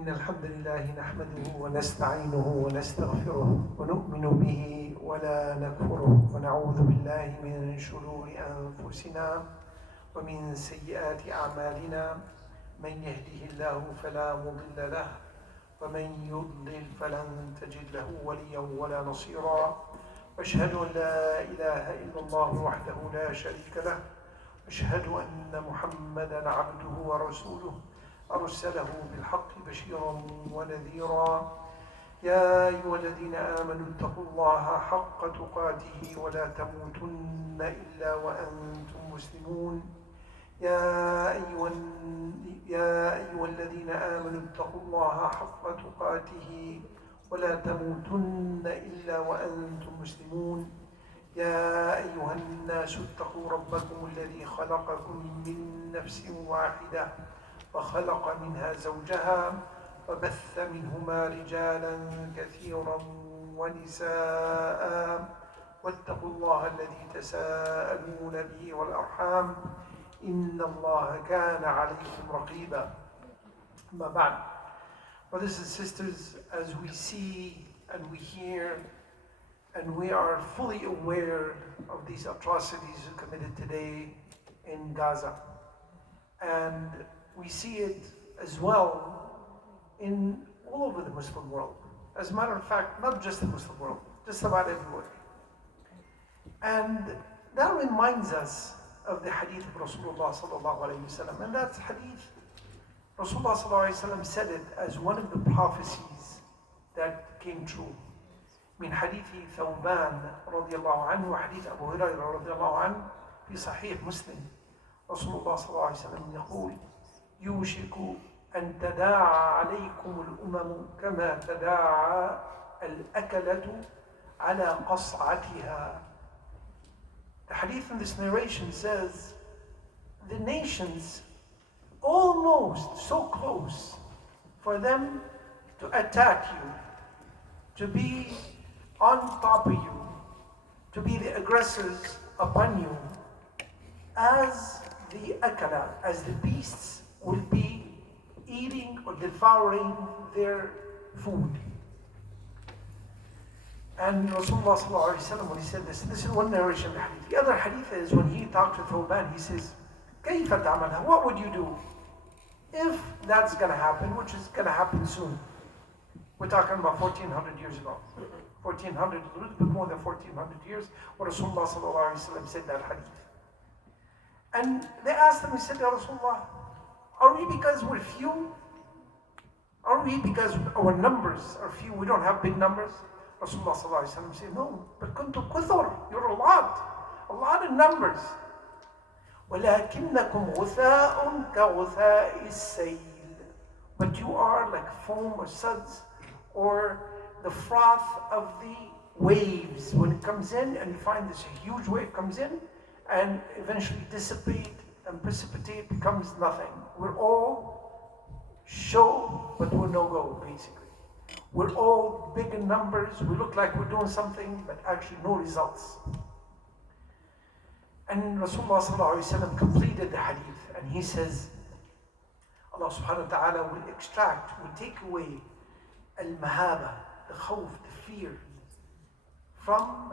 إن الحمد لله نحمده ونستعينه ونستغفره ونؤمن به ولا نكفره ونعوذ بالله من شرور أنفسنا ومن سيئات أعمالنا من يهده الله فلا مضل له ومن يضلل فلن تجد له وليا ولا نصيرا وأشهد أن لا إله إلا الله وحده لا شريك له وأشهد أن محمدا عبده ورسوله أرسله بالحق بشيرا ونذيرا يا أيها الذين آمنوا اتقوا الله حق تقاته ولا تموتن إلا وأنتم مسلمون يا أيها الذين آمنوا اتقوا الله حق تقاته ولا تموتن إلا وأنتم مسلمون يا أيها الناس اتقوا ربكم الذي خلقكم من نفس واحدة وخلق منها زوجها وبث منهما رجالا كثيرا ونساء واتقوا الله الذي تساءلون به والأرحام إن الله كان عليكم رقيبا. أما بعد, brothers and sisters, as we see and we hear and we are fully aware of these atrocities committed today in Gaza, and we see it as well in all over the Muslim world. As a matter of fact, not just the Muslim world, just about everywhere. And that reminds us of the hadith of Rasulullah sallallahu alayhi wasallam. And that hadith, Rasulullah sallallahu alayhi wasallam said it as one of the prophecies that came true. من حديث ثوبان رضي الله عنه وحديث أبو هريرة رضي الله عنه في صحيح مسلم. رسول الله صلى الله عليه وسلم يقول: يوشك أن تداعى عليكم الأمم كما تداعى الأكلة على قصعتها. The hadith in this narration says, the nations almost so close for them to attack you, to be on top of you, to be the aggressors upon you, as the akala, as the beasts will be eating or devouring their food. And Rasulullah sallallahu alayhi wa sallam, when he said this is one narration of the hadith. The other hadith is when he talked to Thawban, he says, كيف تعملها? What would you do if that's going to happen, which is going to happen soon? We're talking about 1400 years ago. 1400, a little bit more than 1400 years, where Rasulullah sallallahu alayhi wa sallam said that hadith. And they asked him, he said, Ya Rasulullah, are we because we're few? Are we because our numbers are few? We don't have big numbers? Rasulullah sallallahu alayhi wa sallam said, no, but kuntum kuthur, you're a lot of numbers. وَلَكِنَّكُمْ غُثَاءٌ كَغُثَاءِ السَّيْلِ. But you are like foam or suds, or the froth of the waves. When it comes in, and you find this huge wave comes in, and eventually dissipate and precipitate, becomes nothing. We're all show, but we're no go, basically. We're all big in numbers, we look like we're doing something, but actually no results. And Rasulullah sallallahu alayhi wa sallam completed the hadith, and he says, Allah subhanahu wa ta'ala will extract, will take away al-mahaba, the khawf, the fear, from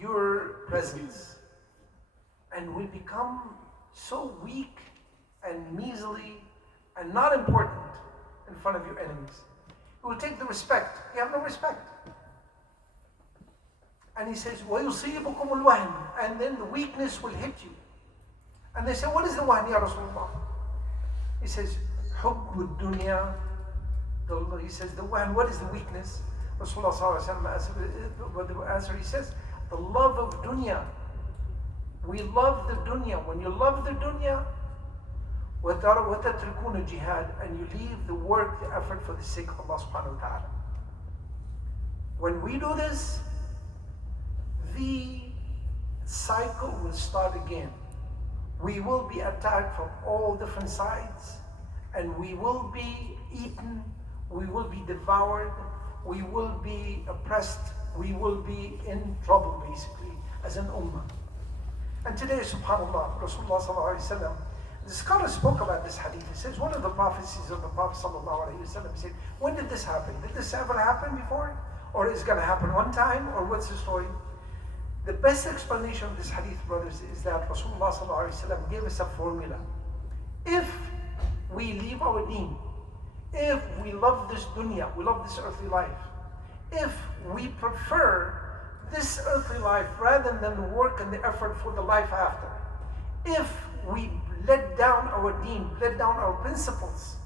your presence, and will become so weak and measly and not important in front of your enemies. It will take the respect. You have no respect. And he says, وَيُصِيبُكُمُ الْوَهْنِ, and then the weakness will hit you. And they say, what is the wahn, Ya Rasulullah? He says, حُبُّ الدُّنْيَا. He says, the wahn, what is the weakness? Rasulullah sallallahu alayhi wa sallam answer, he says, the love of dunya. We love the dunya. When you love the dunya, وَتَتْرِكُونَ jihad, and you leave the work, the effort for the sake of Allah subhanahu wa ta'ala. When we do this, the cycle will start again. We will be attacked from all different sides, and we will be eaten, we will be devoured, we will be oppressed, we will be in trouble, basically, as an ummah. And today, subhanAllah, Rasulullah sallallahu alayhi wa sallam, The scholar spoke about this hadith. He says one of the prophecies of the Prophet ﷺ said, when did this happen? Did this ever happen before? Or is it going to happen one time? Or what's the story? The best explanation of this hadith, brothers, is that Rasulullah ﷺ gave us a formula. If we leave our deen, if we love this dunya, we love this earthly life, if we prefer this earthly life rather than the work and the effort for the life after, if we let down our deen, let down our principles,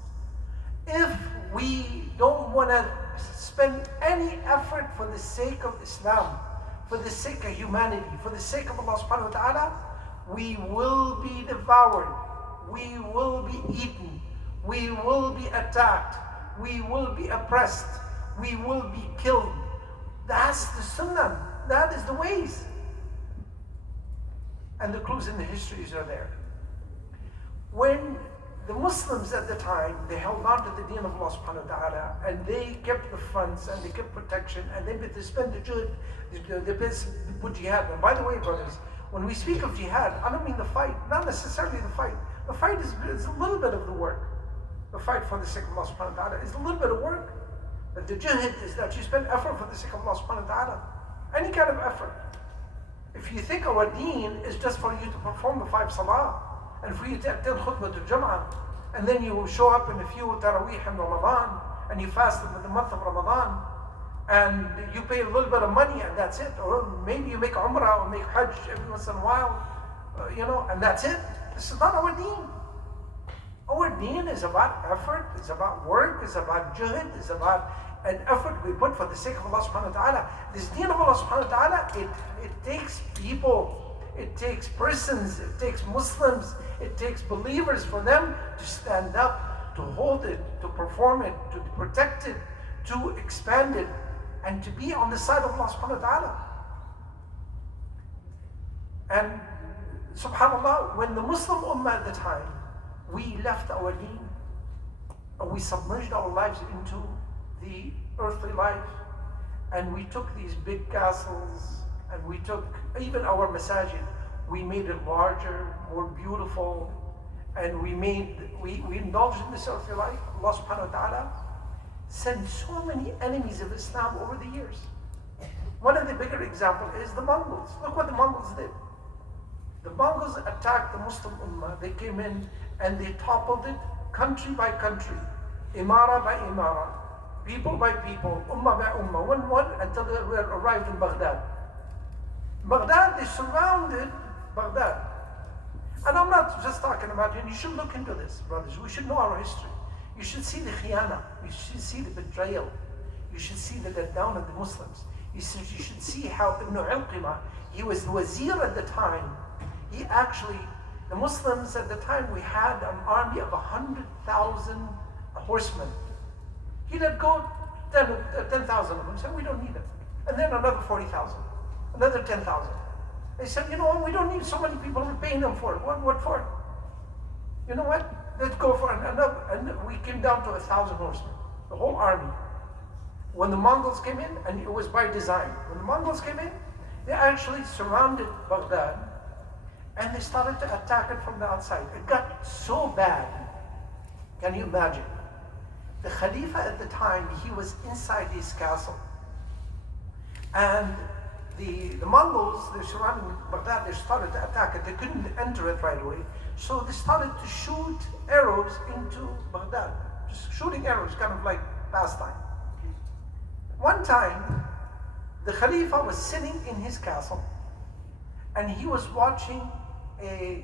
if we don't want to spend any effort for the sake of Islam, for the sake of humanity, for the sake of Allah subhanahu wa ta'ala, we will be devoured, we will be eaten, we will be attacked, we will be oppressed, we will be killed. That's the sunnah, that is the ways. And the clues in the histories are there. When the Muslims at the time, they held on to the deen of Allah subhanahu wa ta'ala, and they kept the fronts and they kept protection, and they spent the jihad, they put jihad. And by the way, brothers, when we speak of jihad, I don't mean the fight, not necessarily the fight. The fight is a little bit of the work. The fight for the sake of Allah subhanahu wa ta'ala is a little bit of work. But the jihad is that you spend effort for the sake of Allah subhanahu wa ta'ala. Any kind of effort. If you think our deen is just for you to perform the 5 salah, and for you to attend khutbah al-Jum'ah, and then you show up in a few Taraweeh in Ramadan, and you fast in the month of Ramadan, and you pay a little bit of money and that's it. Or maybe you make Umrah or make Hajj every once in a while, and that's it. This is not our deen. Our deen is about effort, it's about work, it's about jihad, it's about an effort we put for the sake of Allah subhanahu wa ta'ala. This deen of Allah subhanahu wa ta'ala, it takes people, it takes persons, it takes Muslims, it takes believers for them to stand up, to hold it, to perform it, to protect it, to expand it, and to be on the side of Allah subhanahu wa ta'ala. And subhanAllah, when the Muslim Ummah at the time, we left our deen, and we submerged our lives into the earthly life, and we took these big castles, and we took even our masajid, we made it larger, more beautiful, and we indulged in this earthly life. Allah subhanahu wa ta'ala sent so many enemies of Islam over the years. One of the bigger examples is the Mongols. Look what the Mongols did. The Mongols attacked the Muslim Ummah. They came in and they toppled it country by country, Imara by Imara, people by people, Ummah by Ummah, one, until they arrived in Baghdad. Baghdad, they surrounded Baghdad. And I'm not just talking about it. You should look into this, brothers. We should know our history. You should see the khiyana. You should see the betrayal. You should see the let down of the Muslims. You should see how Ibn Alqimah, he was the wazir at the time. He actually, the Muslims at the time, we had an army of 100,000 horsemen. He let go 10,000 of them. He said, we don't need them. And then another 40,000, another 10,000. They said, you know what, we don't need so many people, we're paying them for it. What for? You know what? Let's go for another. And we came down to 1,000 horsemen, the whole army. When the Mongols came in, and it was by design, when the Mongols came in, they actually surrounded Baghdad, and they started to attack it from the outside. It got so bad. Can you imagine? The Khalifa at the time, he was inside his castle. And the Mongols, they're surrounding Baghdad, they started to attack it. They couldn't enter it right away. So they started to shoot arrows into Baghdad. Just shooting arrows, kind of like pastime. One time, the Khalifa was sitting in his castle, and he was watching a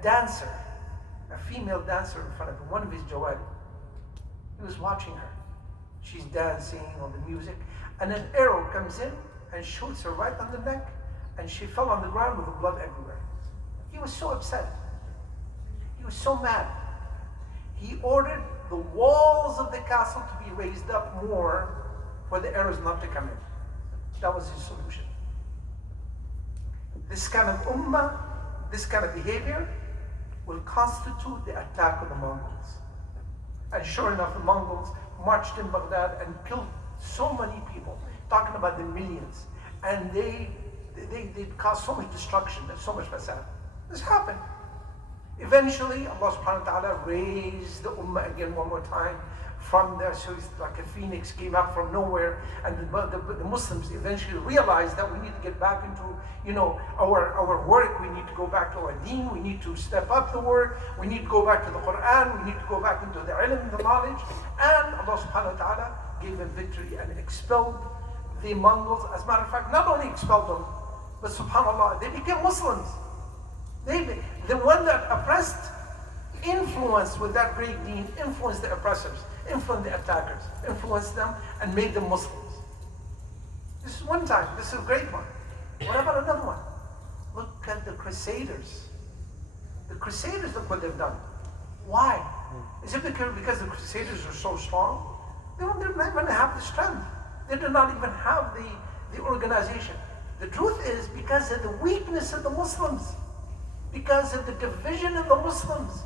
dancer, a female dancer in front of him, one of his jawari. He was watching her. She's dancing on the music, and an arrow comes in and shoots her right on the neck, and she fell on the ground with the blood everywhere. He was so upset. He was so mad. He ordered the walls of the castle to be raised up more for the arrows not to come in. That was his solution. This kind of ummah, this kind of behavior will constitute the attack of the Mongols. And sure enough, the Mongols marched in Baghdad and killed so many people, talking about the millions. And they caused so much destruction and so much fasad. This happened. Eventually, Allah subhanahu wa ta'ala raised the ummah again one more time from there. So it's like a phoenix came out from nowhere, and the Muslims eventually realized that we need to get back into, our work. We need to go back to our deen. We need to step up the work. We need to go back to the Quran. We need to go back into the ilm, the knowledge. And Allah subhanahu wa ta'ala gave them victory and expelled the Mongols. As a matter of fact, not only expelled them, but subhanAllah, they became Muslims. The one that oppressed, influenced with that great deen, influenced the oppressors, influenced the attackers, influenced them and made them Muslims. This is one time, this is a great one. What about another one? Look at the Crusaders. The Crusaders, look what they've done. Why? Is it because the Crusaders are so strong? They don't even have the strength. They do not even have the organization. The truth is because of the weakness of the Muslims, because of the division of the Muslims.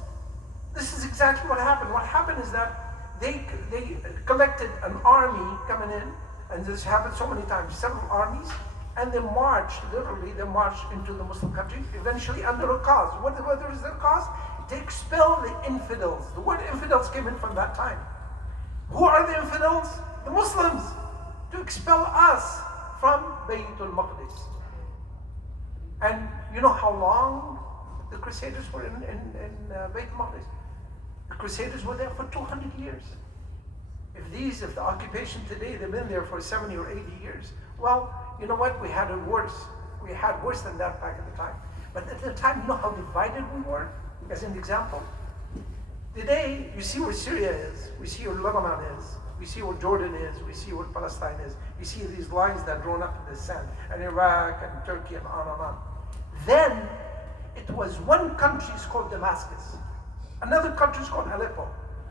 This is exactly what happened. What happened is that they collected an army coming in, and this happened so many times, several armies, and they marched into the Muslim countries, eventually under a cause. What is their cause? To expel the infidels. The word infidels came in from that time. Who are the infidels? The Muslims. To expel us from Baytul Maqdis. And you know how long the Crusaders were in Baytul Maqdis? The Crusaders were there for 200 years. If the occupation today, they've been there for 70 or 80 years. Well, you know what? We had it worse. We had worse than that back at the time. But at the time, you know how divided we were? As an example. Today, you see where Syria is. We see where Lebanon is. We see where Jordan is. We see where Palestine is. We see these lines that are drawn up in the sand. And Iraq and Turkey and on and on. Then, it was one country is called Damascus. Another country is called Aleppo.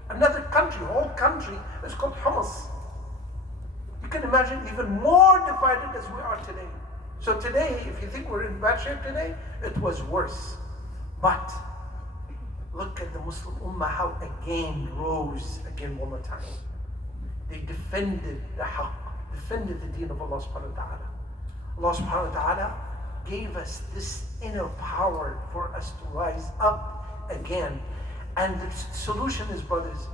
Another country, whole country, is called Homs. You can imagine even more divided as we are today. So today, if you think we're in bad shape today, it was worse. But look at the Muslim Ummah, how again rose again one more time. They defended the haqq, defended the deen of Allah subhanahu wa ta'ala. Allah subhanahu wa ta'ala gave us this inner power for us to rise up again. And the solution is, brothers,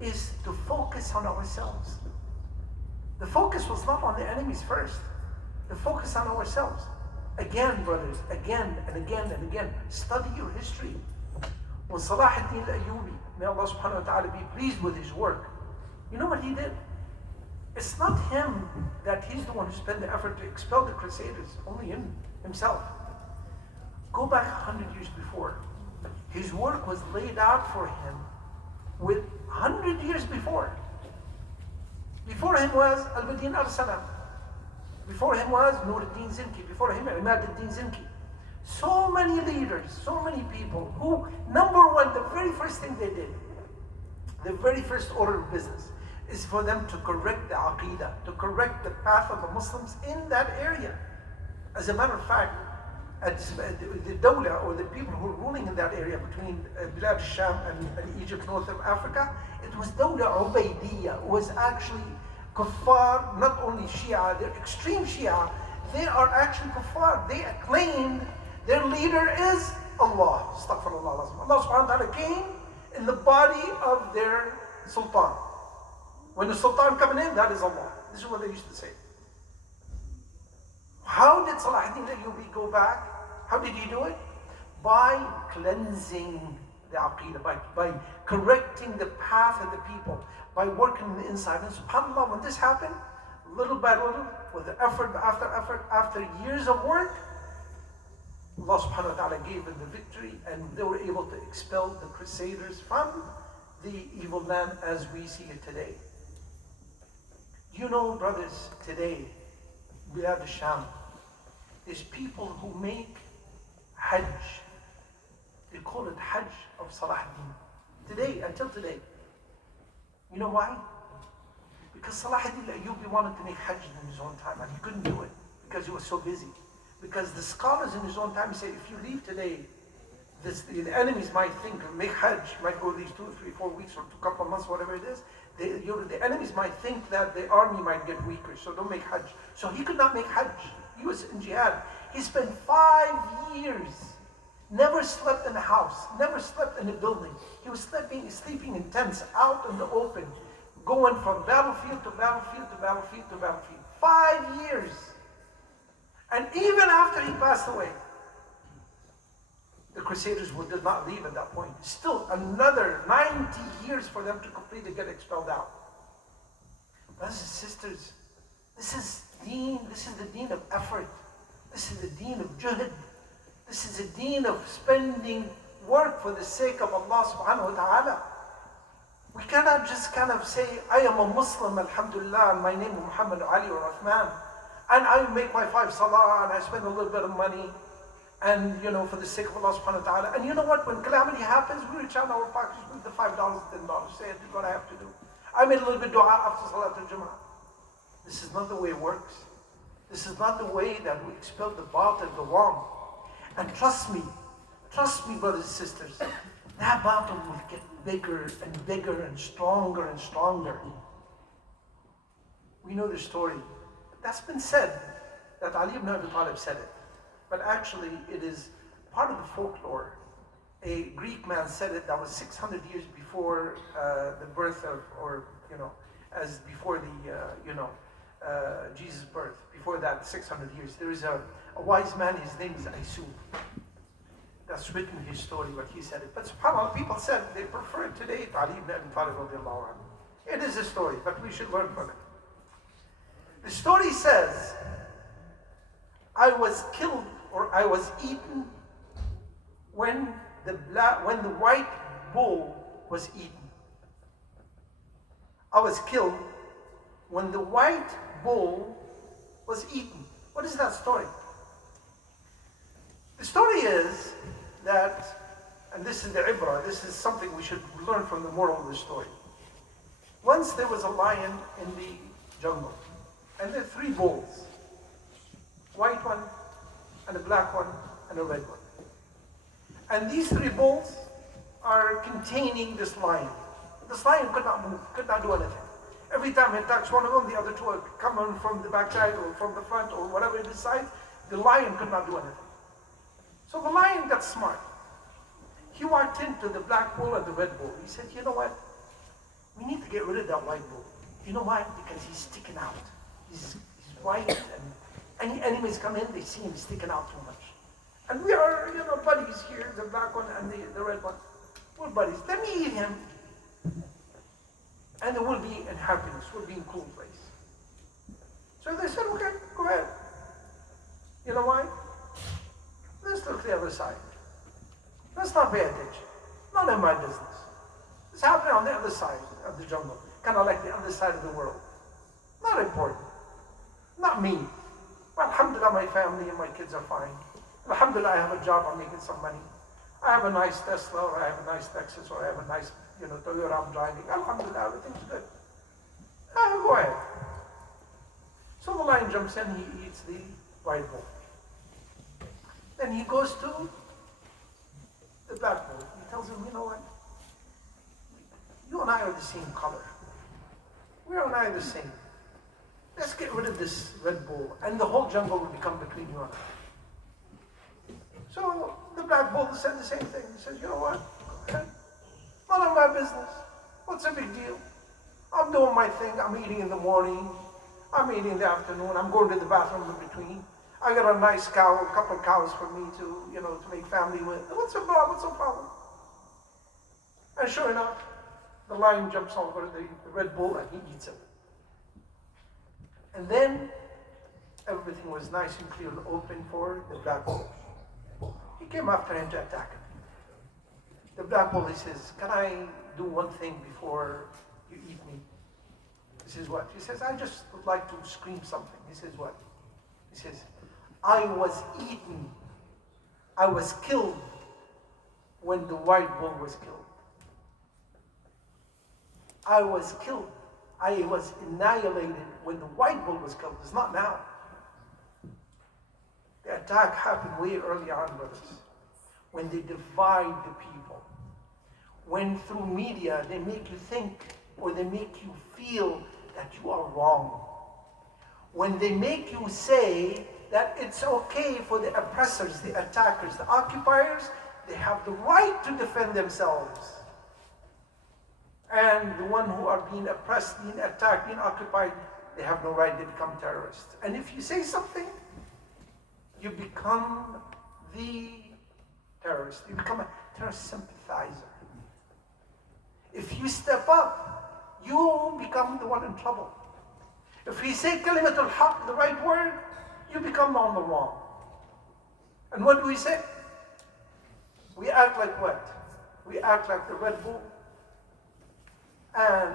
is to focus on ourselves. The focus was not on the enemies first. The focus on ourselves. Again, brothers, again and again and again. Study your history. When Salah ad-Din al-Ayyubi, may Allah subhanahu wa ta'ala be pleased with his work, you know what he did? It's not him that he's the one who spent the effort to expel the Crusaders, only himself. Go back 100 years before. His work was laid out for him with 100 years before. Before him was Al-Badin Arsalan. Before him was Nur ad-Din Zinki. Before him, Imad ad-Din Zinki. So many leaders, so many people who, number one, the very first thing they did, the very first order of business, is for them to correct the Aqidah, to correct the path of the Muslims in that area. As a matter of fact, the Dawla, or the people who were ruling in that area between Bilad Sham and Egypt, north of Africa, it was Dawla Ubaidiyya. It was actually kuffar, not only Shia, they're extreme Shia. They are actually kuffar. They acclaimed their leader is Allah. Astaghfirullah. Allah subhanahu wa ta'ala came in the body of their sultan. When the sultan coming in, that is Allah. This is what they used to say. How did Salah ad-Din al-Ayyubi go back? How did he do it? By cleansing the Aqidah, by correcting the path of the people, by working on the inside. And subhanAllah, when this happened, little by little, with the effort after years of work, Allah subhanahu wa ta'ala gave them the victory, and they were able to expel the Crusaders from the evil land as we see it today. You know, brothers, today, Bilad al-Sham, there's people who make Hajj. They call it Hajj of Salah ad-Din. Today, until today. You know why? Because Salah ad-Din al-Ayyubi wanted to make Hajj in his own time, and he couldn't do it because he was so busy. Because the scholars in his own time say, if you leave today, the enemies might think, make Hajj, might go these 2, 3, 4 weeks or a couple of months, whatever it is. The enemies might think that the army might get weaker, so don't make Hajj. So he could not make Hajj. He was in jihad. He spent 5 years never slept in a house, never slept in a building. He was sleeping in tents out in the open, going from battlefield to battlefield to battlefield to battlefield. 5 years. And even after he passed away, the Crusaders did not leave at that point. Still another 90 years for them to completely get expelled out. Brothers and sisters, this is deen, this is the deen of effort. This is the deen of juhd. This is the deen of spending work for the sake of Allah subhanahu wa ta'ala. We cannot just kind of say, I am a Muslim, alhamdulillah, and my name is Muhammad Ali or Uthman, and I make my 5 salah, and I spend a little bit of money, and for the sake of Allah subhanahu wa ta'ala. And you know what, when calamity happens, we reach out in our pockets with the $5, $10, say, this is what I have to do. I made a little bit of dua after Salatul Jum'ah. This is not the way it works. This is not the way that we expel the batil, the wrong. And trust me, brothers and sisters, that battle will get bigger and bigger and stronger and stronger. We know the story. That's been said, that Ali ibn Abi Talib said it. But actually, it is part of the folklore. A Greek man said it that was 600 years before the birth of, as before the, Jesus' birth. Before that, 600 years. There is a wise man, his name is Aysub. That's written in his story, what he said it. But subhanAllah, people said they prefer it today to Ali ibn Abi Talib radiallahu anhu. It is a story, but we should learn from it. The story says, I was killed or I was eaten when the white bull was eaten. I was killed when the white bull was eaten. What is that story? The story is that, and this is the ibrah, this is something we should learn from the moral of the story. Once there was a lion in the jungle, and there are 3 bulls. White one, and a black one, and a red one. And these 3 bulls are containing this lion. This lion could not move, could not do anything. Every time he attacks one of them, the other 2 are coming from the backside or from the front or whatever he decides. The lion could not do anything. So the lion got smart. He walked into the black bull and the red bull. He said, you know what? We need to get rid of that white bull. You know why? Because he's sticking out. He's white, and any enemies come in, they see him sticking out too much. And we are, buddies here, the black one and the red one. We're buddies. Let me eat him. And we'll be in happiness. We'll be in a cool place. So they said, okay, go ahead. You know why? Let's look the other side. Let's not pay attention. None of my business. It's happening on the other side of the jungle. Kind of like the other side of the world. Not important. Not me. Well, alhamdulillah, my family and my kids are fine. Alhamdulillah, I have a job, I'm making some money. I have a nice Tesla, or I have a nice Lexus, or I have a nice, Toyota I'm driving. Alhamdulillah, everything's good. Go ahead. So the lion jumps in, he eats the white bull. Then he goes to the black bull. He tells him, you know what? You and I are the same color. We and I are the same. Let's get rid of this red bull, and the whole jungle will become between you and I. So the black bull said the same thing. He says, you know what? Okay. None of my business. What's the big deal? I'm doing my thing. I'm eating in the morning. I'm eating in the afternoon. I'm going to the bathroom in between. I got a nice cow, a couple of cows for me to make family with. What's the problem? What's the problem? And sure enough, the lion jumps over the red bull and he eats it. And then everything was nice and clear and open for the black bull. He came after him to attack him. The black bull, he says, can I do one thing before you eat me? He says, what? He says, I just would like to scream something. He says, what? He says, I was eaten. I was killed when the white bull was killed. I was killed. I was annihilated when the white bull was killed. It's not now. The attack happened way early on, brothers. When they divide the people. When through media they make you think or they make you feel that you are wrong. When they make you say that it's okay for the oppressors, the attackers, the occupiers, they have the right to defend themselves. And the one who are being oppressed, being attacked, being occupied, they have no right to become terrorists. And if you say something, you become the terrorist. You become a terrorist sympathizer. If you step up, you become the one in trouble. If we say kalimatul haq, the right word, you become on the wrong. And what do we say? We act like what? We act like the Red Bull and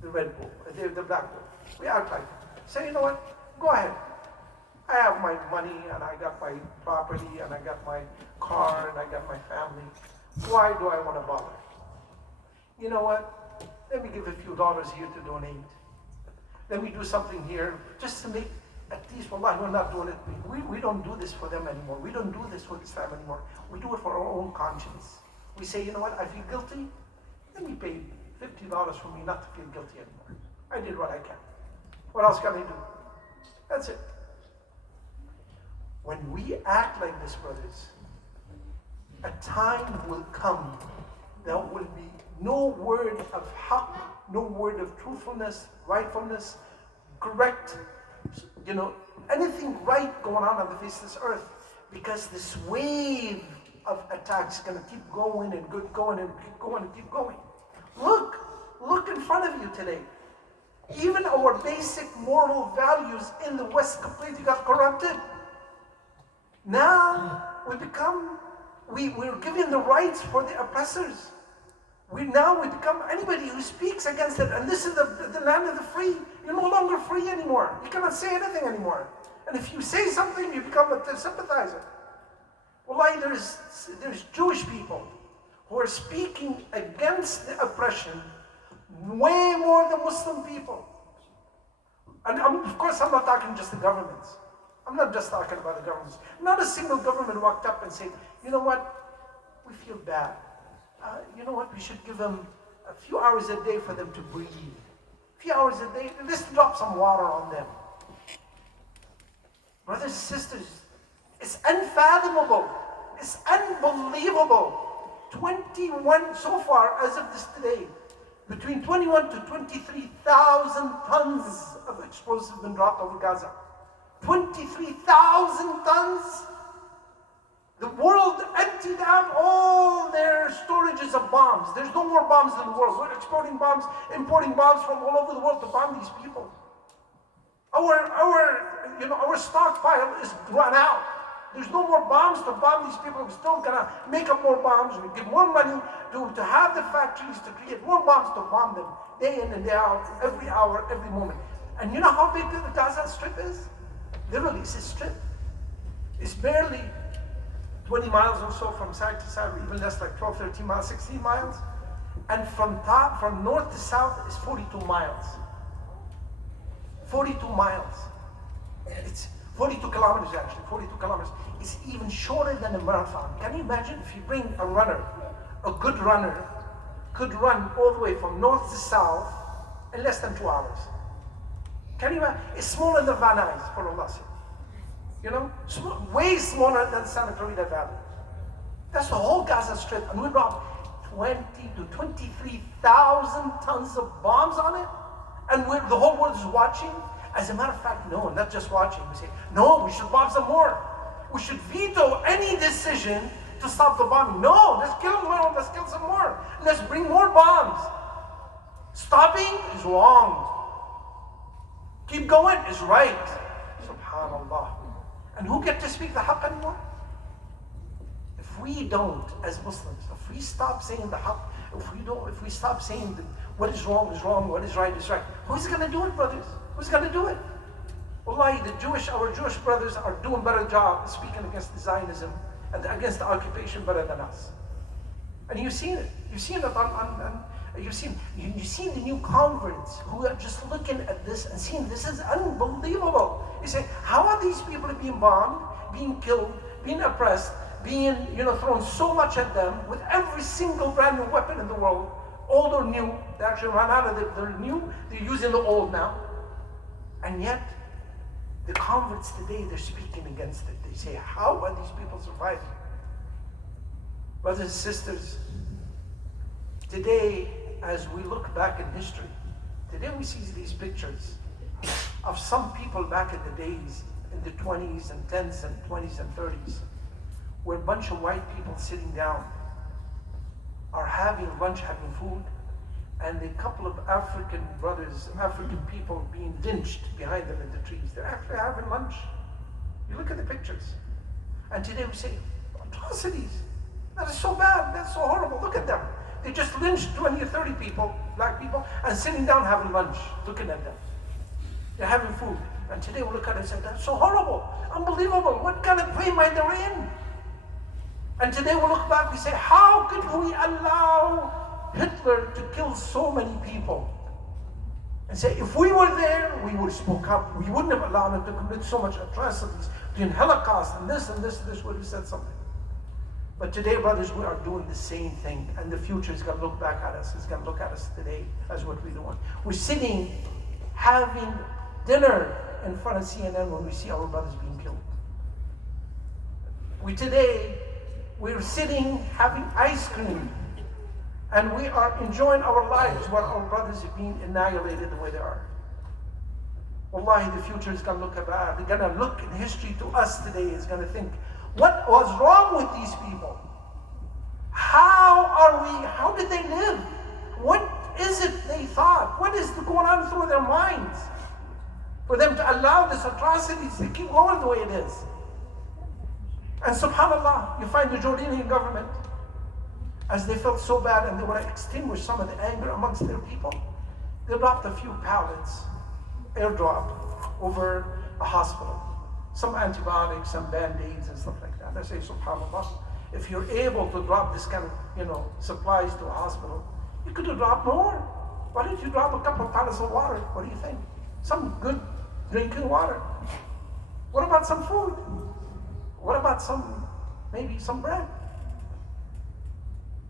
the Black Bull. We act like it. Say, you know what? Go ahead. I have my money and I got my property and I got my car and I got my family. Why do I want to bother? You know what? Let me give a few dollars here to donate. Let me do something here just to make, at least, wallahi, we're not doing it. We don't do this for them anymore. We don't do this for Islam anymore. We do it for our own conscience. We say, you know what? I feel guilty. Let me pay $50 for me not to feel guilty anymore. I did what I can. What else can I do? That's it. When we act like this, brothers, a time will come, there will be no word of haqq, no word of truthfulness, rightfulness, correct, anything right going on the face of this earth, because this wave of attacks is going to keep going and going and keep going and keep going. Look in front of you today. Even our basic moral values in the West completely got corrupted. Now we're given the rights for the oppressors. We become anybody who speaks against it, and this is the land of the free. You're no longer free anymore. You cannot say anything anymore. And if you say something, you become a sympathizer. Wallahi, there's Jewish people who are speaking against the oppression way more than Muslim people. And of course, I'm not talking just the governments. I'm not just talking about the governments. Not a single government walked up and said, you know what, we feel bad. You know what, we should give them a few hours a day for them to breathe. A few hours a day, let's drop some water on them. Brothers and sisters, it's unfathomable. It's unbelievable. 21, so far, as of this today, between 21 to 23,000 tons of explosives have been dropped over Gaza. 23,000 tons. The world emptied out all their storages of bombs. There's no more bombs in the world. We're exporting bombs, importing bombs from all over the world to bomb these people. Our stockpile is run out. There's no more bombs to bomb these people. We're still gonna make up more bombs. We give more money to have the factories to create more bombs to bomb them day in and day out, every hour, every moment. And you know how big the Gaza Strip is? Literally, it's a strip. It's barely 20 miles or so from side to side, or even less, like 12, 13 miles, 16 miles. And from north to south is 42 miles. 42 miles. It's 42 kilometers actually, 42 kilometers. It's even shorter than a marathon. Can you imagine if you bring a runner, a good runner, could run all the way from north to south in less than 2 hours? Can you imagine? It's smaller than Van Nuys, for Allah's sake. Way smaller than Santa Clarita Valley. That's the whole Gaza Strip, and we dropped 20 to 23,000 tons of bombs on it, and the whole world is watching. As a matter of fact, no, not just watching. We say, no, we should bomb some more. We should veto any decision to stop the bombing. No, let's kill them more, let's kill some more. Let's bring more bombs. Stopping is wrong. Keep going is right. SubhanAllah. And who get to speak the haqq anymore? If we don't, as Muslims, if we stop saying the haqq, if we stop saying what is wrong, what is right, who's going to do it, brothers? Who's going to do it? Wallahi, our Jewish brothers are doing a better job speaking against the Zionism and against the occupation better than us. And you've seen it. You've seen it you've seen the new converts who are just looking at this and seeing this is unbelievable. You say, how are these people being bombed, being killed, being oppressed, being thrown so much at them with every single brand new weapon in the world, old or new? They actually ran out of their new, they're using the old now. And yet, The converts today, they're speaking against it. They say, how are these people surviving? Brothers and sisters, today, as we look back in history, today we see these pictures of some people back in the days, in the 20s and 10s and 20s and 30s, where a bunch of white people sitting down are having lunch, having food, and a couple of African brothers, African people being lynched behind them in the trees. They're actually having lunch. You look at the pictures. And today we say, atrocities. That is so bad, that's so horrible. Look at them. They just lynched 20 or 30 people, black people, and sitting down having lunch, looking at them. They're having food. And today we look at it and say, that's so horrible, unbelievable. What kind of frame are they in? And today we look back, we say, how could we allow Hitler to kill so many people? And say, if we were there, we would have spoke up. We wouldn't have allowed him to commit so much atrocities, doing Holocaust and this and this and this, would have said something. But today, brothers, we are doing the same thing, and the future is going to look back at us. It's going to look at us today as what we're doing. We're sitting, having dinner in front of CNN when we see our brothers being killed. We're sitting, having ice cream, and we are enjoying our lives while our brothers are being annihilated the way they are. Wallahi, the future is going to look bad. They're going to look in history to us today, is going to think, what was wrong with these people? How did they live? What is it they thought? What is going on through their minds for them to allow this atrocities to keep going the way it is? And subhanAllah, you find the Jordanian government, as they felt so bad and they want to extinguish some of the anger amongst their people, they dropped a few pallets, airdrop, over a hospital. Some antibiotics, some band-aids and stuff like that. I say, subhanAllah, if you're able to drop this kind of, supplies to a hospital, you could have dropped more. Why didn't you drop a couple of pallets of water? What do you think? Some good drinking water. What about some food? What about maybe some bread?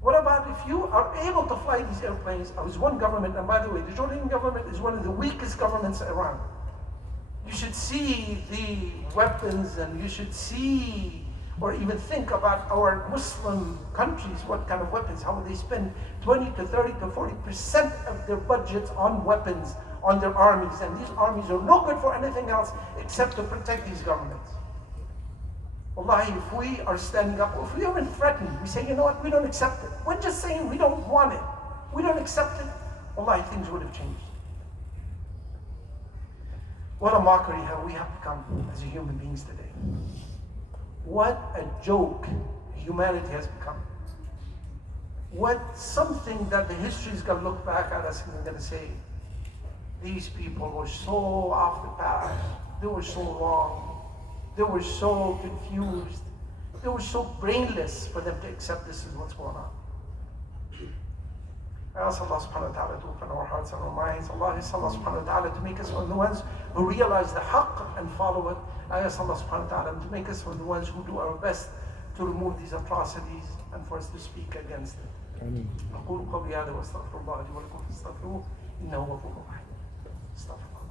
What about if you are able to fly these airplanes? I was one government, and by the way, the Jordanian government is one of the weakest governments in Iran. You should see the weapons, and you should see or even think about our Muslim countries, what kind of weapons, how they spend 20 to 30 to 40% of their budgets on weapons, on their armies. And these armies are no good for anything else except to protect these governments. Wallahi, if we are standing up, if we are threatened, we say, you know what, we don't accept it. We're just saying we don't want it. We don't accept it. Wallahi, things would have changed. What a mockery how we have become as human beings today. What a joke humanity has become. What something that the history is going to look back at us and they're going to say, these people were so off the path. They were so wrong. They were so confused. They were so brainless for them to accept this is what's going on. I ask Allah subhanahu wa ta'ala to open our hearts and our minds. Allah ask Allah subhanahu wa ta'ala to make us from the ones who realize the haqq and follow it. I ask Allah subhanahu wa ta'ala to make us from the ones who do our best to remove these atrocities and for us to speak against it. أقول قولي هذا وأستغفر الله لي ولكم فاستغفروه إنه هو الغفور الرحيم. استغفر الله.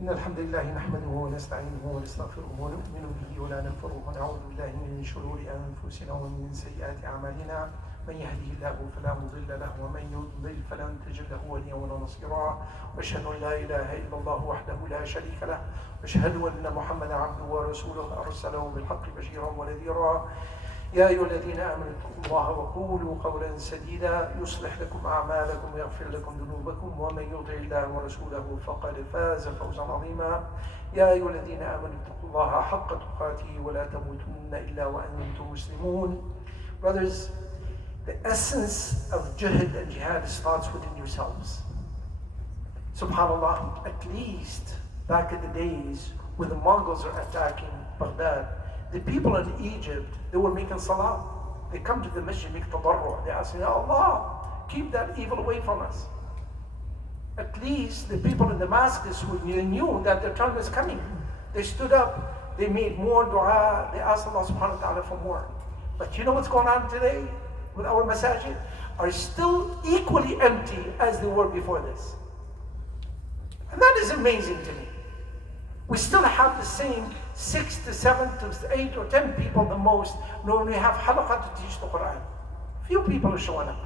إن الحمد لله نحمده ونستعينه ونستغفره ونؤمن به ولا نكفره ونعوذ بالله من شرور أنفسنا ومن سيئات أعمالنا من يهده الله فلا مضل له ومن يضلل فلن تجد له وليا ولا نصيرا وأشهد أن لا إله إلا الله وحده لا شريك له وأشهد أن محمدا عبده ورسوله أرسله بالحق بشيرا ونذيرا يا أيها الذين آمنوا اتقوا الله وقولوا قولا سديدا يصلح لكم أعمالكم ويغفر لكم ذنوبكم ومن يطع الله ورسوله فقد فاز فوزا عظيما يا أيها الذين آمنوا اتقوا الله حق تقاته ولا تموتن إلا وأنتم مسلمون. Brothers, the essence of jihad and jihad starts within yourselves. Subhanallah, at least back in the days when the Mongols are attacking Baghdad, the people in Egypt, they were making salah. They come to the masjid, make tabarru'. They ask, Ya Allah, keep that evil away from us. At least the people in Damascus who knew that their time was coming, they stood up, they made more dua, they asked Allah subhanahu wa ta'ala for more. But you know what's going on today with our masajid? are still equally empty as they were before this. And that is amazing to me. We still have the same 6 to 7 to 8 or 10 people the most when we have halaqah to teach the Quran. Few people are showing up.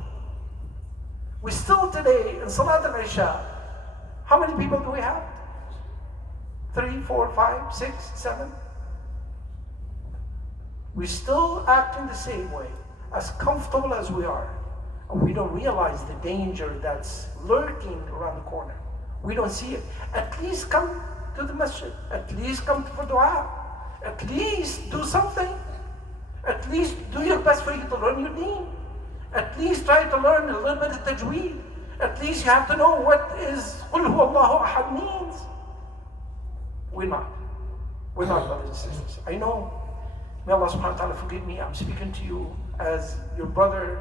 We still today in Salat al-Isha, how many people do we have? 3, 4, 5, 6, 7? We still act in the same way, as comfortable as we are. And we don't realize the danger that's lurking around the corner. We don't see it. At least come to the masjid. At least come for dua. At least do something. At least do your best for you to learn your deen. At least try to learn a little bit of tajweed. At least you have to know what is Qul Huwa Allahu Ahad means. We're not. We're not, brothers and sisters. I know, may Allah subhanahu wa ta'ala forgive me, I'm speaking to you as your brother,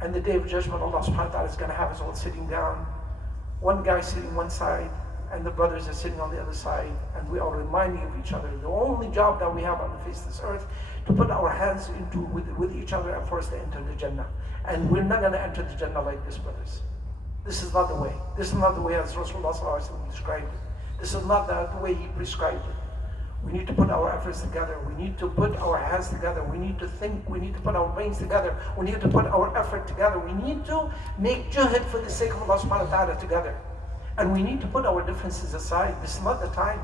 and the day of judgment, Allah subhanahu wa ta'ala is going to have us all sitting down. One guy sitting one side, and the brothers are sitting on the other side, and we are reminding of each other. The only job that we have on the face of this earth, to put our hands into with each other and for us to enter the Jannah. And we're not going to enter the Jannah like this, brothers. This is not the way. This is not the way as Rasulullah sallallahu alaihi wasallam described it. This is not the way he prescribed it. We need to put our efforts together. We need to put our hands together. We need to think. We need to put our brains together. We need to put our effort together. We need to make juhd for the sake of Allah subhanahu wa ta'ala together. And we need to put our differences aside. This is not the time.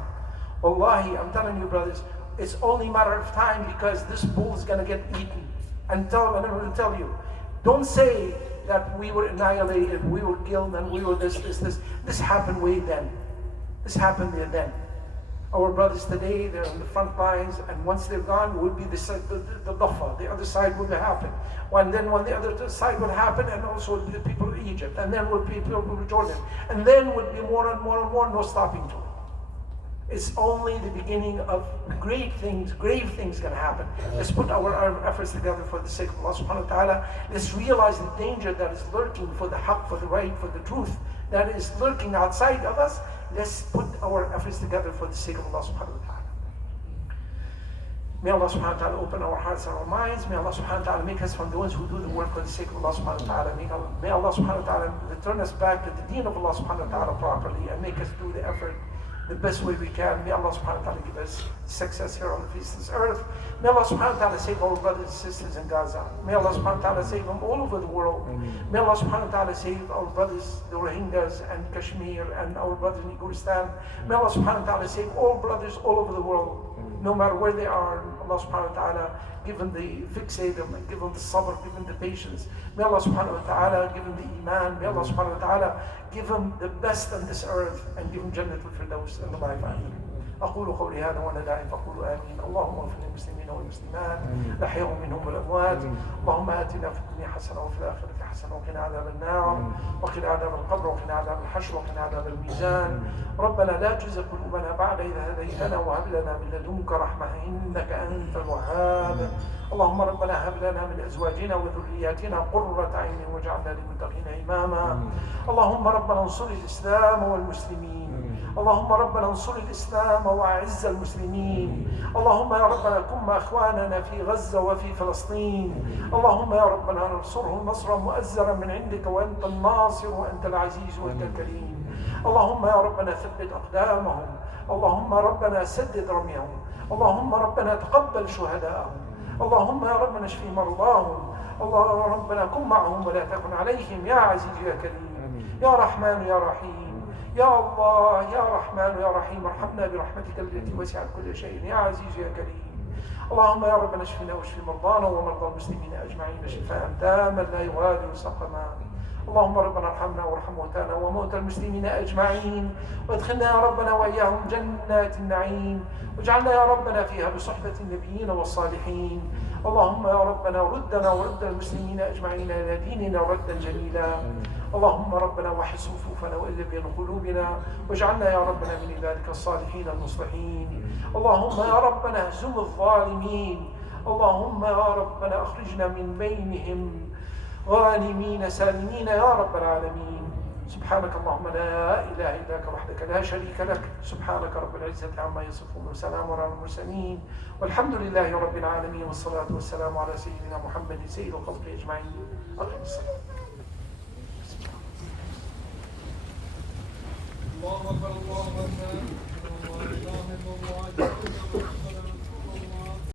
Wallahi, I'm telling you, brothers, it's only a matter of time because this bull is going to get eaten. And I'm going to tell you, don't say that we were annihilated, we were killed, and we were this. This happened way then. This happened there then. Our brothers today, they're on the front lines, and once they're gone, it will be the Dafa, the other side will happen. And then when the other side will happen, and also will be the people of Egypt, and then will be people of Jordan, and then will be more and more and more, no stopping to it. It's only the beginning of great things, grave things going to happen. Let's put our efforts together for the sake of Allah subhanahu wa ta'ala. Let's realize the danger that is lurking for the haqq, for the right, for the truth, that is lurking outside of us. Let's put our efforts together for the sake of Allah subhanahu wa ta'ala. May Allah subhanahu wa ta'ala open our hearts and our minds. May Allah subhanahu wa ta'ala make us from the ones who do the work for the sake of Allah subhanahu wa ta'ala. May Allah subhanahu wa ta'ala return us back to the deen of Allah subhanahu wa ta'ala properly and make us do the effort the best way we can. May Allah subhanahu wa ta'ala give us success here on the face of this earth. May Allah subhanahu wa ta'ala save our brothers and sisters in Gaza. May Allah subhanahu wa ta'ala save them all over the world. May Allah subhanahu wa ta'ala save our brothers, the Rohingyas and Kashmir, and our brothers in Gulistan. May Allah subhanahu wa ta'ala save all brothers all over the world, no matter where they are. Allah subhanahu wa ta'ala give them fixate them, and give them the sabr, give them the patience. May Allah subhanahu wa ta'ala give them the iman. May Allah subhanahu wa ta'ala give them the best on this earth and give them Jannat al-Firdaus in the life after. أقول قولي هذا وأنا داعٍ فقولوا آمين. اللهم اغفر للمسلمين والمسلمات الأحياء منهم والأموات. اللهم آتنا في الدنيا حسنة وفي الآخرة حسنة وقنا عذاب النار وقنا عذاب القبر وقنا عذاب الحشر وقنا عذاب الميزان. ربنا لا تزغ قلوبنا بعد إذ هديتنا وهب لنا من لدنك رحمة إنك أنت الوهاب. اللهم ربنا هب لنا من أزواجنا وذرياتنا قرة عين واجعلنا للمتقين إماما. اللهم ربنا انصر الإسلام والمسلمين. اللهم ربنا انصر الإسلام وأعز المسلمين. اللهم يا ربنا كن مع إخواننا في غزة وفي فلسطين. اللهم يا ربنا انصرهم نصرا مؤزرا من عندك وأنت الناصر وأنت العزيز وأنت الكريم. اللهم يا ربنا ثبت أقدامهم. اللهم ربنا سدد رميهم. اللهم ربنا تقبل شهداءهم. اللهم يا ربنا اشفي مرضاهم. اللهم ربنا كن معهم ولا تكن عليهم يا عزيز يا كريم يا رحمن يا رحيم. يا الله يا رحمن يا رحيم ارحمنا برحمتك التي وسعت كل شيء يا عزيز يا كريم. اللهم يا ربنا اشفنا واشف مرضانا ومرضى المسلمين اجمعين شفاء تاما لا يغادر سقما. اللهم ربنا ارحمنا وارحم موتانا وموتى المسلمين اجمعين وادخلنا يا ربنا واياهم جنات النعيم واجعلنا يا ربنا فيها بصحبة النبيين والصالحين. اللهم يا ربنا ردنا ورد المسلمين اجمعين الى ديننا ردا جميلا. اللهم ربنا وحد صفوفنا وإلا بين قلوبنا واجعلنا يا ربنا من عبادك الصالحين المصلحين. اللهم يا ربنا اهزم الظالمين. اللهم يا ربنا اخرجنا من بينهم غانمين سالمين يا رب العالمين. سبحانك اللهم لا إله إلا أنت وحدك لا شريك لك. سبحانك رب العزة عما يصفون وسلام على المرسلين والحمد لله رب العالمين والصلاة والسلام على سيدنا محمد سيد الخلق أجمعين. أقم الصلاة. الله أكبر الله أكبر الله إله إلا الله